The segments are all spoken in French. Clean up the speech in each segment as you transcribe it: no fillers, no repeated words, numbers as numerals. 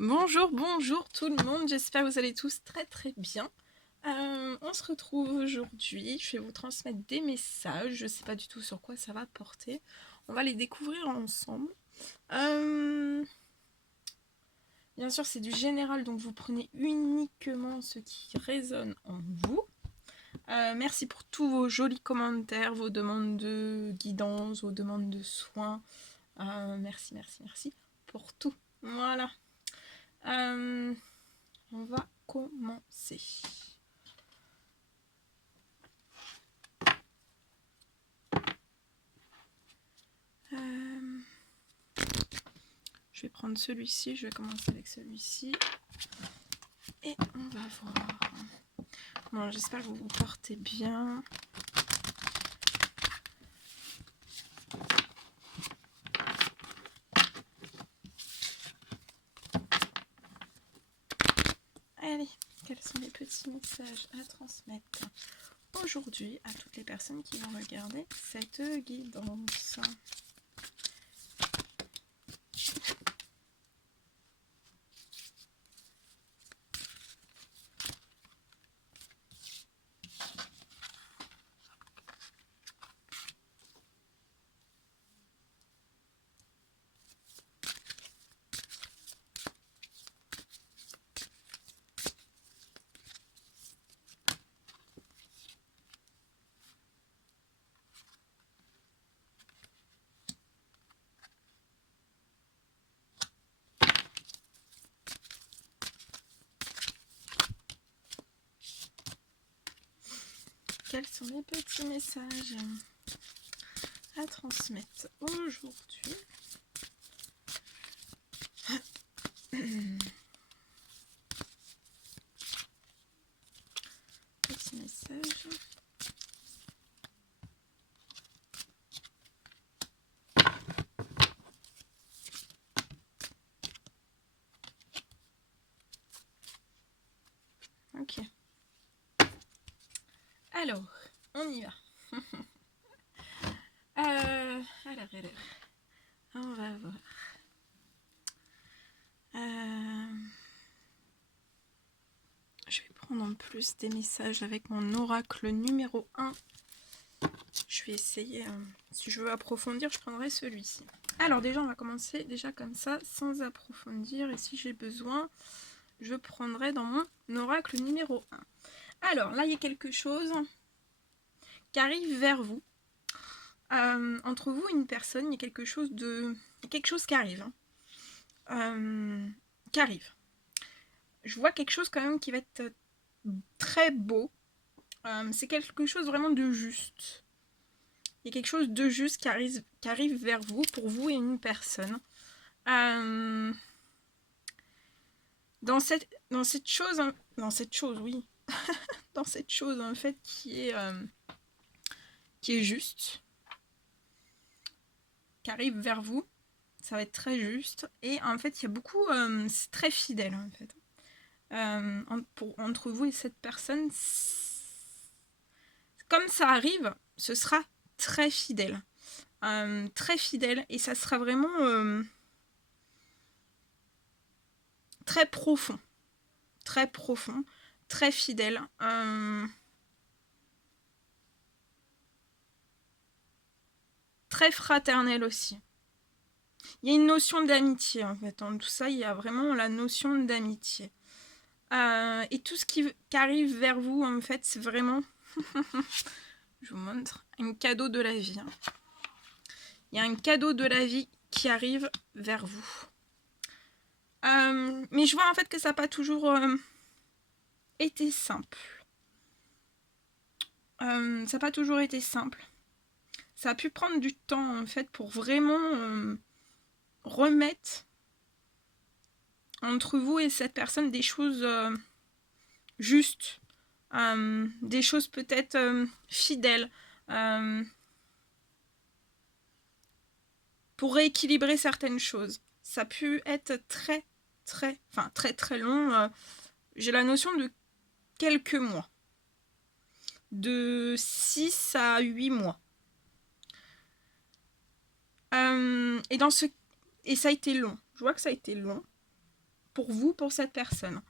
Bonjour, bonjour tout le monde, j'espère que vous allez tous très très bien. On se retrouve aujourd'hui, je vais vous transmettre des messages, je ne sais pas du tout sur quoi ça va porter. On va les découvrir ensemble. Bien sûr, c'est du général, donc vous prenez uniquement ce qui résonne en vous. Merci pour tous vos jolis commentaires, vos demandes de guidance, vos demandes de soins. Merci, merci, merci pour tout. Voilà. On va commencer. Je vais prendre celui-ci, je vais commencer avec celui-ci. Et on va voir. Bon, j'espère que vous vous portez bien. Allez, quels sont les petits messages à transmettre aujourd'hui à toutes les personnes qui vont regarder cette guidance? Quels sont les petits messages à transmettre aujourd'hui? Petit message. Ok. Alors, on y va. Alors, on va voir. Je vais prendre en plus des messages avec mon oracle numéro 1. Je vais essayer, si je veux approfondir, je prendrai celui-ci. Alors déjà, on va commencer déjà comme ça, sans approfondir. Et si j'ai besoin, je prendrai dans mon oracle numéro 1. Alors, là, il y a quelque chose qui arrive vers vous. Entre vous et une personne, il y a quelque chose qui arrive. Qui arrive. Je vois quelque chose quand même qui va être très beau. C'est quelque chose vraiment de juste. Il y a quelque chose de juste qui arrive vers vous, pour vous et une personne. Dans cette chose en fait qui est juste, qui arrive vers vous, ça va être très juste. Et en fait, il y a beaucoup, c'est très fidèle en fait. Entre vous et cette personne, comme ça arrive, ce sera très fidèle. Très fidèle, et ça sera vraiment très profond, très fidèle. Très fraternel aussi. Il y a une notion d'amitié en fait. En tout ça, il y a vraiment la notion d'amitié. Et tout ce qui arrive vers vous, en fait, c'est vraiment, je vous montre, un cadeau de la vie. Il y a un cadeau de la vie qui arrive vers vous. Mais je vois en fait que ça n'a pas toujours été simple. Ça n'a pas toujours été simple. Ça a pu prendre du temps en fait pour vraiment remettre entre vous et cette personne des choses justes, des choses peut-être fidèles, pour rééquilibrer certaines choses. Ça a pu être très long. J'ai la notion de quelques mois, de 6 à 8 mois. Et ça a été long. Je vois que ça a été long pour vous, pour cette personne.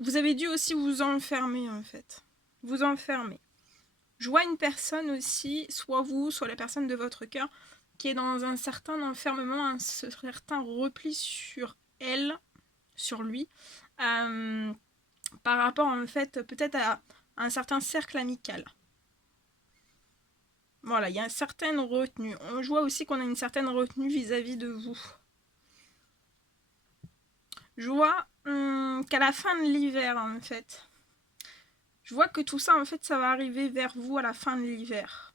Vous avez dû aussi vous enfermer en fait. Vous enfermer. Je vois une personne aussi, soit vous, soit la personne de votre cœur, qui est dans un certain enfermement, un certain repli sur elle, sur lui, par rapport en fait peut-être à un certain cercle amical. Voilà, il y a une certaine retenue. Je vois aussi qu'on a une certaine retenue vis-à-vis de vous. Je vois qu'à la fin de l'hiver, en fait, je vois que tout ça, en fait, ça va arriver vers vous à la fin de l'hiver.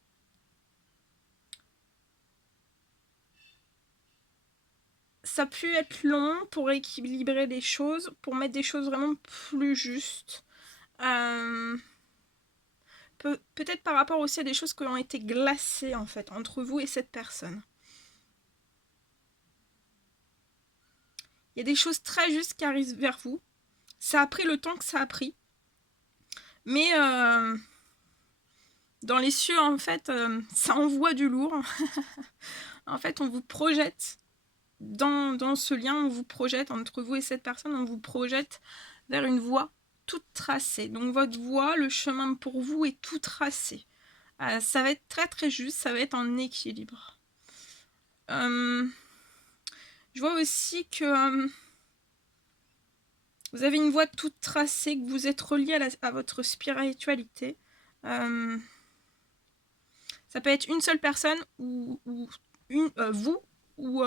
Ça peut être long pour équilibrer les choses, pour mettre des choses vraiment plus justes. Peut-être par rapport aussi à des choses qui ont été glacées, en fait, entre vous et cette personne. Il y a des choses très justes qui arrivent vers vous. Ça a pris le temps que ça a pris. Mais dans les cieux, en fait, ça envoie du lourd. En fait, on vous projette dans ce lien, on vous projette entre vous et cette personne, on vous projette vers une voie toute tracée. Donc votre voie, le chemin pour vous est tout tracé. Ça va être très très juste, ça va être en équilibre. Je vois aussi que vous avez une voie toute tracée, que vous êtes relié à votre spiritualité. Ça peut être une seule personne ou vous, ou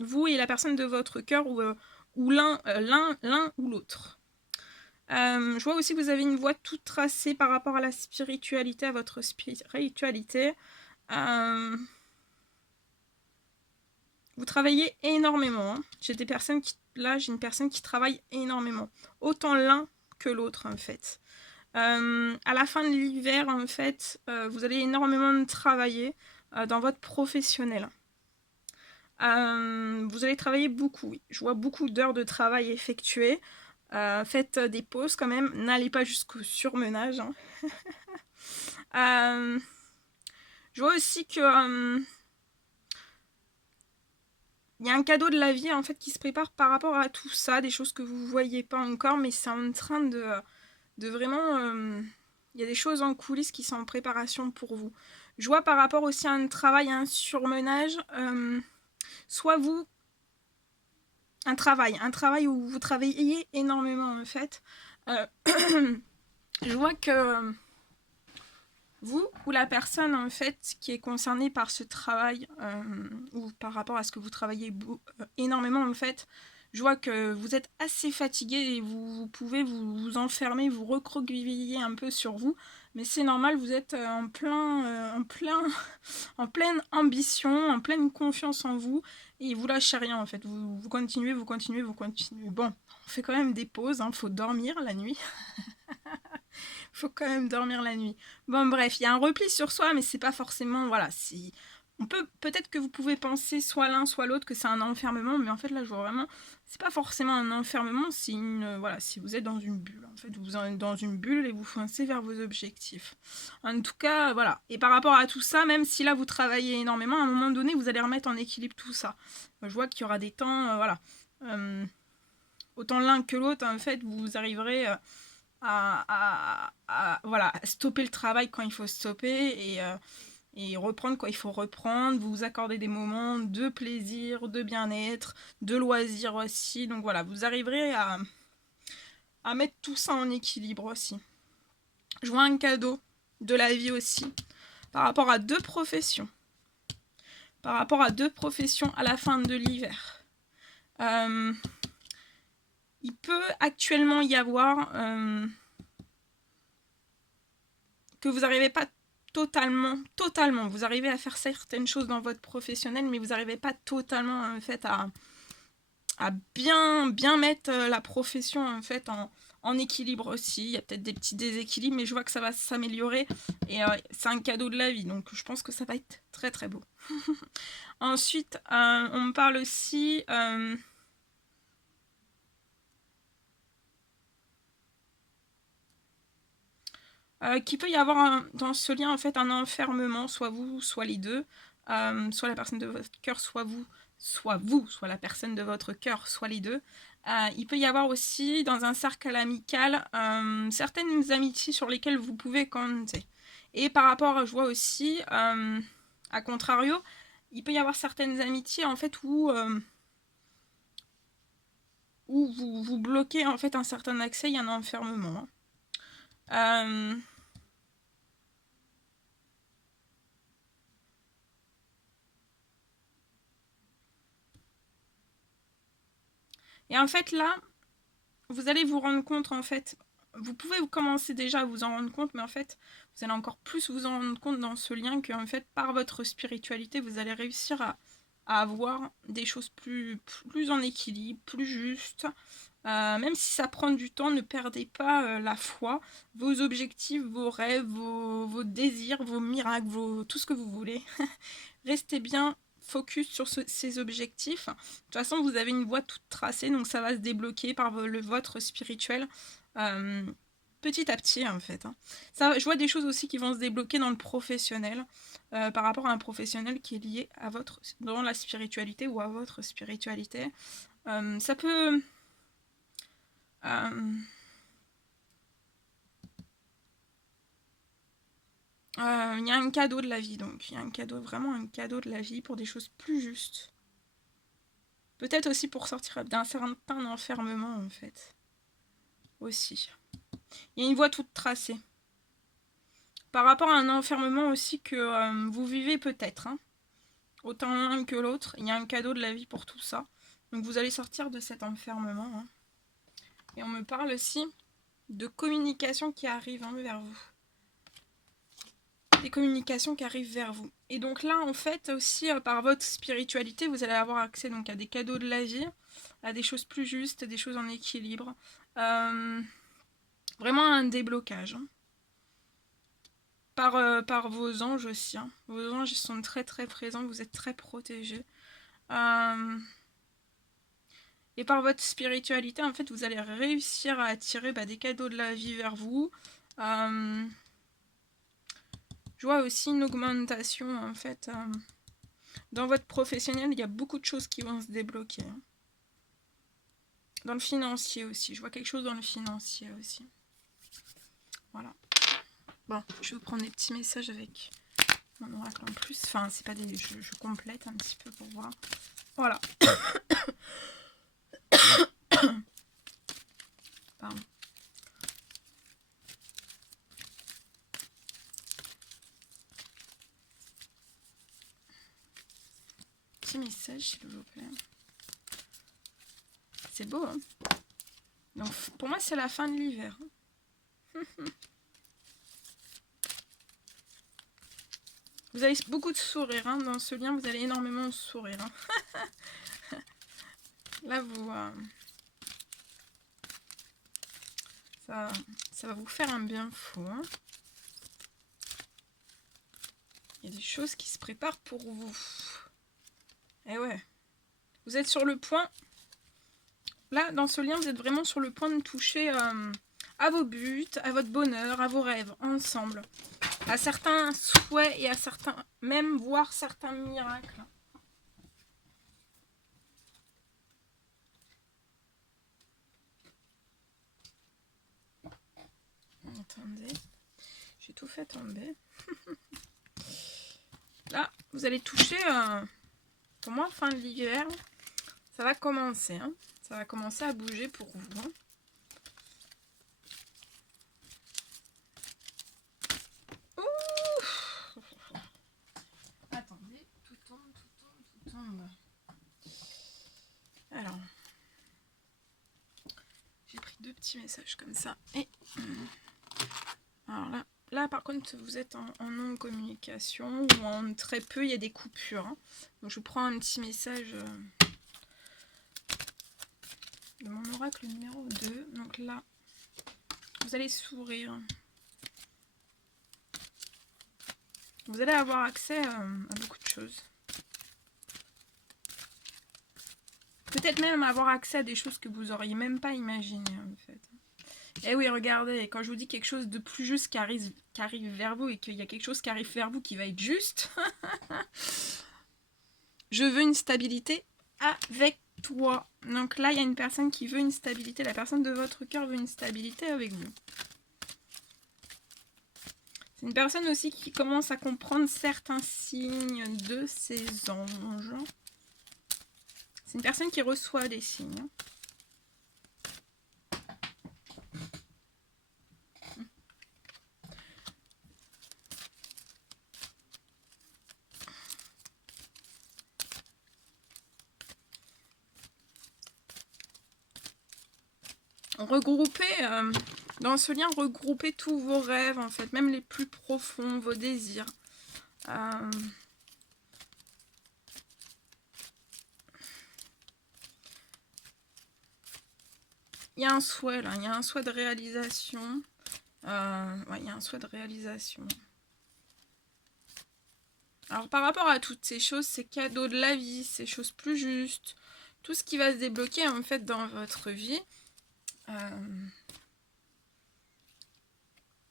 vous et la personne de votre cœur, ou l'un ou l'autre. Je vois aussi que vous avez une voie toute tracée par rapport à la spiritualité, à votre spiritualité. Vous travaillez énormément. Hein. J'ai une personne qui travaille énormément. Autant l'un que l'autre, en fait. À la fin de l'hiver, en fait, vous allez énormément travailler dans votre professionnel. Vous allez travailler beaucoup, oui. Je vois beaucoup d'heures de travail effectuées. Faites des pauses quand même. N'allez pas jusqu'au surmenage. Hein. Je vois aussi que il y a un cadeau de la vie en fait qui se prépare par rapport à tout ça, des choses que vous ne voyez pas encore, mais c'est en train de vraiment... il y a des choses en coulisses qui sont en préparation pour vous. Je vois par rapport aussi à un travail, à un surmenage, soit vous... Un travail où vous travaillez énormément en fait. Je vois que vous ou la personne en fait qui est concernée par ce travail ou par rapport à ce que vous travaillez énormément en fait, je vois que vous êtes assez fatigué et vous pouvez vous enfermer, vous recroqueviller un peu sur vous, mais c'est normal, vous êtes en pleine ambition, en pleine confiance en vous et vous lâchez rien en fait, vous continuez. Bon, on fait quand même des pauses, hein, faut dormir la nuit. Faut quand même dormir la nuit. Bon bref, il y a un repli sur soi, mais c'est pas forcément, voilà, si... Peut-être que vous pouvez penser soit l'un soit l'autre que c'est un enfermement, mais en fait là je vois vraiment, c'est pas forcément un enfermement, c'est voilà, si vous êtes dans une bulle, en fait vous êtes dans une bulle et vous foncez vers vos objectifs. En tout cas, voilà. Et par rapport à tout ça, même si là vous travaillez énormément, à un moment donné vous allez remettre en équilibre tout ça. Je vois qu'il y aura des temps, voilà. Autant l'un que l'autre, en fait, vous arriverez... voilà, stopper le travail quand il faut stopper et reprendre quand il faut reprendre, vous accorder des moments de plaisir, de bien-être, de loisir aussi. Donc voilà, vous arriverez à mettre tout ça en équilibre aussi. Je vois un cadeau de la vie aussi par rapport à deux professions. Par rapport à deux professions à la fin de l'hiver. Il peut actuellement y avoir que vous n'arrivez pas totalement, vous arrivez à faire certaines choses dans votre professionnel, mais vous n'arrivez pas totalement en fait à bien mettre la profession en fait en équilibre aussi. Il y a peut-être des petits déséquilibres, mais je vois que ça va s'améliorer et c'est un cadeau de la vie, donc je pense que ça va être très très beau. Ensuite, on me parle aussi... qu'il peut y avoir dans ce lien en fait un enfermement, soit vous, soit les deux, soit la personne de votre cœur, soit vous, soit vous, soit la personne de votre cœur, soit les deux. Il peut y avoir aussi dans un cercle amical certaines amitiés sur lesquelles vous pouvez compter. Et par rapport, je vois aussi, à contrario, il peut y avoir certaines amitiés en fait où vous bloquez en fait un certain accès, il y a un enfermement. Et en fait là, vous allez vous rendre compte en fait, vous pouvez commencer déjà à vous en rendre compte, mais en fait, vous allez encore plus vous en rendre compte dans ce lien que en fait, par votre spiritualité, vous allez réussir à avoir des choses plus en équilibre, plus justes. Même si ça prend du temps, ne perdez pas la foi, vos objectifs, vos rêves, vos désirs, vos miracles, tout ce que vous voulez. Restez bien focus sur ces objectifs. De toute façon, vous avez une voie toute tracée, donc ça va se débloquer par votre spirituel petit à petit, en fait. Ça, je vois des choses aussi qui vont se débloquer dans le professionnel, par rapport à un professionnel qui est lié à dans la spiritualité ou à votre spiritualité. Ça peut... il y a un cadeau de la vie, donc il y a un cadeau, vraiment un cadeau de la vie pour des choses plus justes. Peut-être aussi pour sortir d'un certain enfermement, en fait. Aussi. Il y a une voie toute tracée. Par rapport à un enfermement aussi que vous vivez peut-être. Autant l'un que l'autre, il y a un cadeau de la vie pour tout ça. Donc vous allez sortir de cet enfermement. Et on me parle aussi de communication qui arrive vers vous. Des communications qui arrivent vers vous. Et donc là, en fait, aussi, par votre spiritualité, vous allez avoir accès donc à des cadeaux de la vie, à des choses plus justes, des choses en équilibre. Vraiment un déblocage. Par vos anges aussi. Vos anges, ils sont très très présents, vous êtes très protégés. Et par votre spiritualité, en fait, vous allez réussir à attirer des cadeaux de la vie vers vous. Je vois aussi une augmentation, en fait. Dans votre professionnel, il y a beaucoup de choses qui vont se débloquer. Dans le financier aussi. Je vois quelque chose dans le financier aussi. Voilà. Bon, je vais vous prendre des petits messages avec mon oracle en plus. Enfin, c'est pas des... Je complète un petit peu pour voir. Voilà. Pardon. Petit message, s'il vous plaît. C'est beau, hein? Donc, pour moi, c'est la fin de l'hiver. Vous avez beaucoup de sourires, hein. Dans ce lien, vous allez énormément sourire. Hein. Là, ça va vous faire un bien fou. Hein. Il y a des choses qui se préparent pour vous. Eh ouais. Vous êtes sur le point... Là, dans ce lien, vous êtes vraiment sur le point de toucher à vos buts, à votre bonheur, à vos rêves, ensemble. À certains souhaits et à certains... Même voir certains miracles. Attendez. J'ai tout fait tomber. Là, vous allez toucher... pour moi, fin de l'hiver, ça va commencer. Hein. Ça va commencer à bouger pour vous. Hein. Attendez, tout tombe. Alors, j'ai pris 2 petits messages comme ça. Et alors là par contre, vous êtes en non-communication ou en très peu, il y a des coupures. Hein. Donc je prends un petit message de mon oracle numéro 2. Donc là, vous allez sourire. Vous allez avoir accès à beaucoup de choses. Peut-être même avoir accès à des choses que vous auriez même pas imaginées en fait. Et oui, regardez, quand je vous dis quelque chose de plus juste qui arrive vers vous et qu'il y a quelque chose qui arrive vers vous qui va être juste, je veux une stabilité avec toi. Donc là, il y a une personne qui veut une stabilité. La personne de votre cœur veut une stabilité avec vous. C'est une personne aussi qui commence à comprendre certains signes de ses anges. C'est une personne qui reçoit des signes. Regroupez, dans ce lien, regroupez tous vos rêves, en fait, même les plus profonds, vos désirs. Il y a un souhait, là, il y a un souhait de réalisation. Ouais, il y a un souhait de réalisation. Alors, par rapport à toutes ces choses, ces cadeaux de la vie, ces choses plus justes, tout ce qui va se débloquer, en fait, dans votre vie,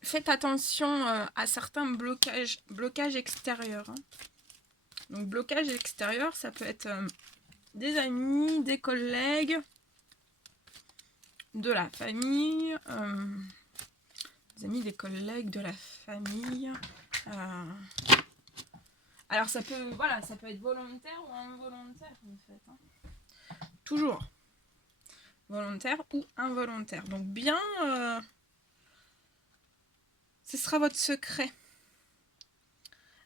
faites attention à certains blocages extérieurs. Hein. Donc, blocage extérieur, ça peut être des amis, des collègues, de la famille, des amis, des collègues, de la famille. Alors, ça peut, voilà, ça peut être volontaire ou involontaire, en fait. Hein. Toujours. Volontaire ou involontaire. Donc, bien... ce sera votre secret.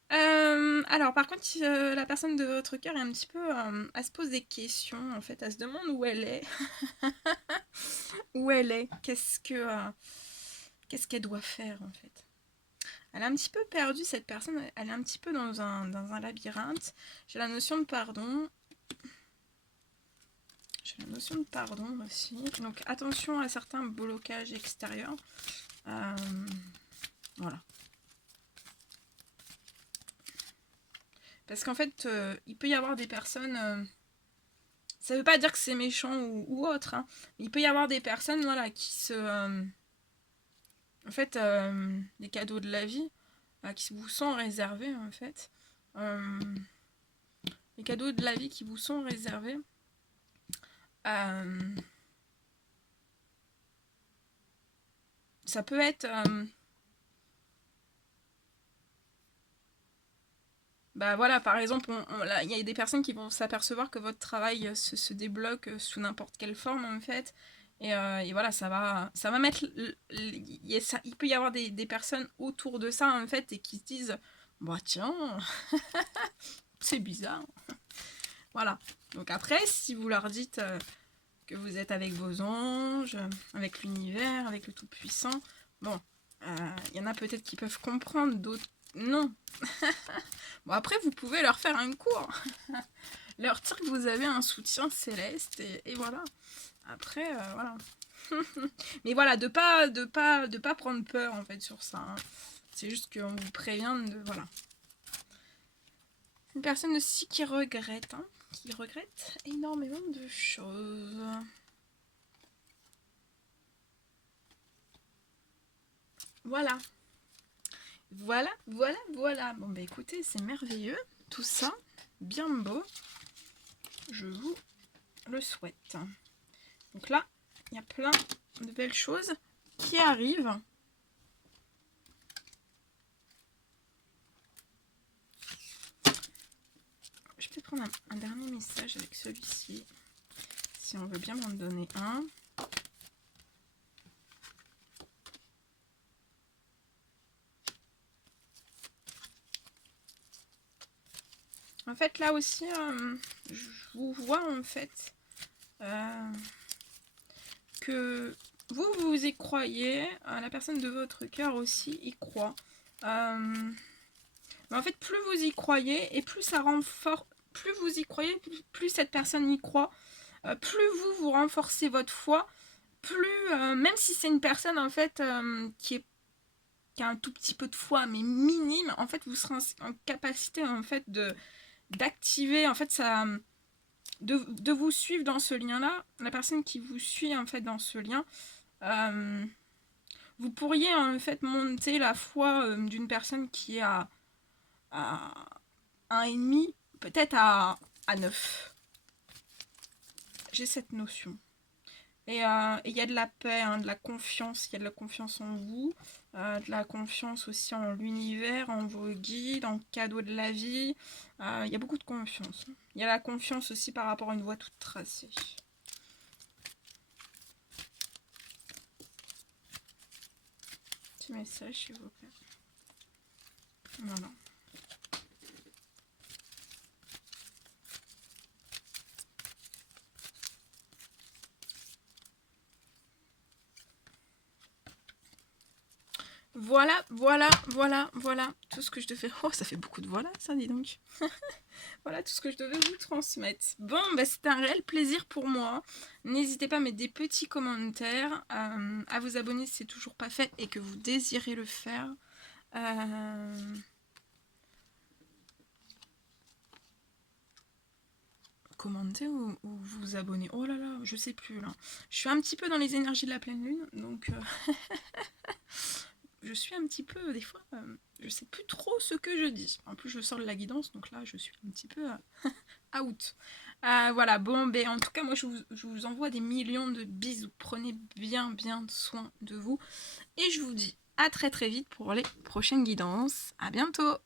Alors, par contre, la personne de votre cœur est un petit peu... elle se pose des questions, en fait. Elle se demande où elle est. Où elle est. Qu'est-ce qu'elle doit faire, en fait. Elle est un petit peu perdue, cette personne. Elle est un petit peu dans un labyrinthe. J'ai la notion de pardon. J'ai la notion de pardon aussi. Donc, attention à certains blocages extérieurs. Voilà. Parce qu'en fait, il peut y avoir des personnes... ça ne veut pas dire que c'est méchant ou autre. Hein. Il peut y avoir des personnes voilà, qui se... en fait, les cadeaux de la vie, qui vous sont réservés, en fait. Les cadeaux de la vie qui vous sont réservés. Ça peut être... bah voilà, par exemple, il y a des personnes qui vont s'apercevoir que votre travail se débloque sous n'importe quelle forme, en fait. Et voilà, ça va mettre... il peut y avoir des personnes autour de ça, en fait, et qui se disent, bah tiens, c'est bizarre. Voilà. Donc après, si vous leur dites que vous êtes avec vos anges, avec l'univers, avec le Tout-Puissant, bon, il y en a peut-être qui peuvent comprendre, d'autres non. Bon, après, vous pouvez leur faire un cours. Leur dire que vous avez un soutien céleste, et voilà. Après, voilà. Mais voilà, de pas prendre peur, en fait, sur ça. Hein. C'est juste qu'on vous prévient de... Voilà. Une personne aussi qui regrette, hein, qui regrette énormément de choses. Voilà. Voilà. Bon, bah écoutez, c'est merveilleux. Tout ça, bien beau. Je vous le souhaite. Donc là, il y a plein de belles choses qui arrivent. Je vais prendre un dernier message avec celui-ci. Si on veut bien m'en donner un. En fait, là aussi, je vous vois en fait que vous y croyez, la personne de votre cœur aussi y croit. Mais en fait, plus vous y croyez et plus ça renforce, plus vous y croyez, plus cette personne y croit, plus vous renforcez votre foi, plus, même si c'est une personne en fait qui a un tout petit peu de foi, mais minime, en fait, vous serez en capacité en fait d'activer en fait ça, de vous suivre dans ce lien-là. La personne qui vous suit en fait dans ce lien, vous pourriez en fait monter la foi d'une personne qui est à 1,5, peut-être à 9. j'ai cette notion. Et il y a de la paix, hein, de la confiance, il y a de la confiance en vous, de la confiance aussi en l'univers, en vos guides, en le cadeau de la vie. Il y a beaucoup de confiance. Il y a la confiance aussi par rapport à une voie toute tracée. Petit message s'il vous plaît. Voilà. Voilà, tout ce que je devais... Oh, ça fait beaucoup de voilà, ça, dis donc. Voilà tout ce que je devais vous transmettre. Bon, bah, c'était un réel plaisir pour moi. N'hésitez pas à mettre des petits commentaires, à vous abonner si c'est toujours pas fait et que vous désirez le faire. Commenter ou vous abonner. Oh là là, je sais plus là. Je suis un petit peu dans les énergies de la pleine lune, donc je suis un petit peu, des fois, je sais plus trop ce que je dis. En plus, je sors de la guidance, donc là, je suis un petit peu out. Voilà, bon, ben, en tout cas, moi, je vous envoie des millions de bisous. Prenez bien soin de vous. Et je vous dis à très vite pour les prochaines guidances. À bientôt!